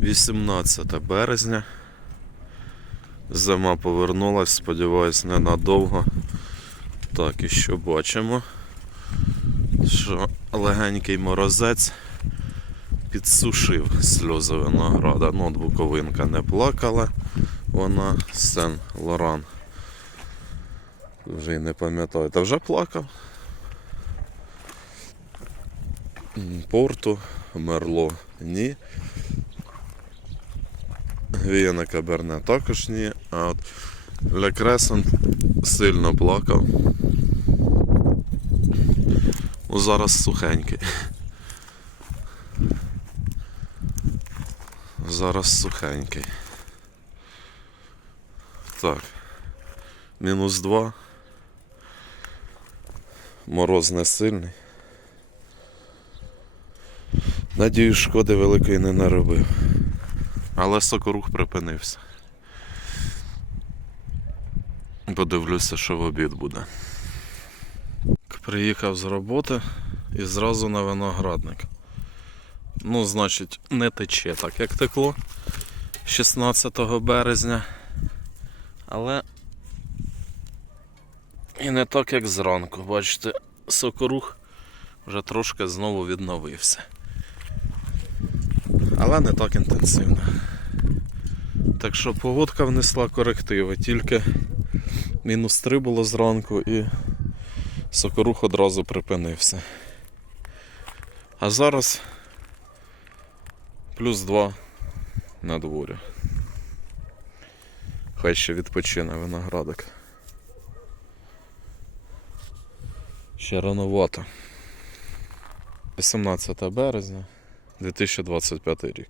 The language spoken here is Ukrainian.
18 березня. Зима повернулась, сподіваюсь, ненадовго. Так, і що бачимо? Що легенький морозець підсушив сльози винограда. Ну, от буковинка не плакала, вона Сен Лоран. Вже й не пам'ятаю. Та вже плакав. Порту, Мерло ні. Віяна Каберне також ні. А от Ле Кресен сильно плакав. Ну, зараз сухенький. Зараз сухенький. Так. Мінус 2. Мороз не сильний. Надію, шкоди великої не наробив. Але сокорух припинився. Подивлюся, що в обід буде. Приїхав з роботи і зразу на виноградник. Ну, значить, не тече так, як текло 16 березня. Але і не так, як зранку. Бачите, сокорух вже трошки знову відновився. Але не так інтенсивно. Так що погодка внесла корективи, тільки мінус 3 було зранку і сокорух одразу припинився. А зараз плюс 2 на дворі. Хай ще відпочине виноградик. Ще рановато. 18 березня 2025 рік.